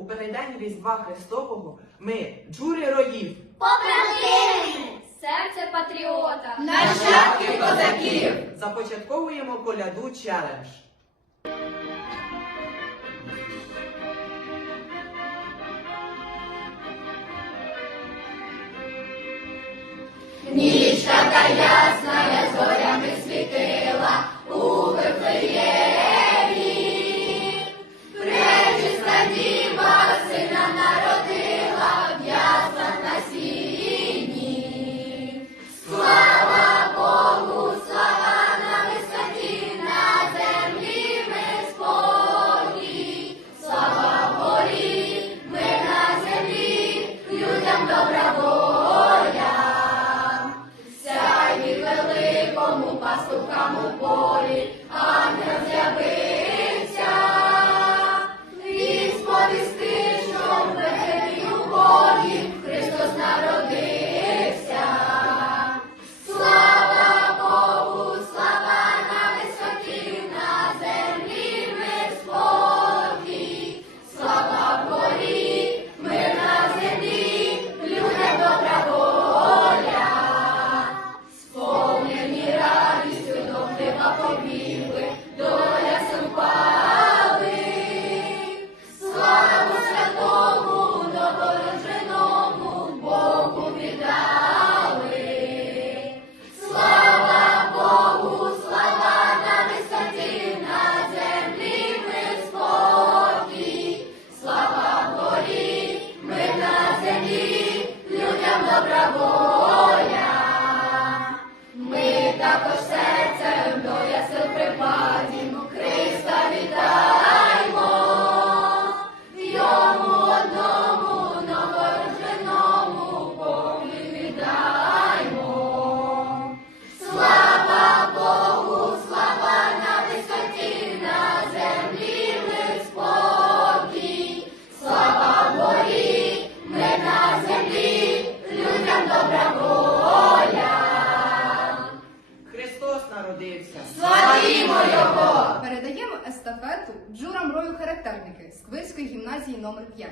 у передень Різдва Христового ми джурі роїв, Побратими! Серце патріота! Нащадки козаків! Започатковуємо коляду челендж. Ніч така ясна! дикому пастухам у полі, ангел з'явив. obra народився. Славімо його! Передаємо естафету джурам рою характерники з Квирської гімназії номер 5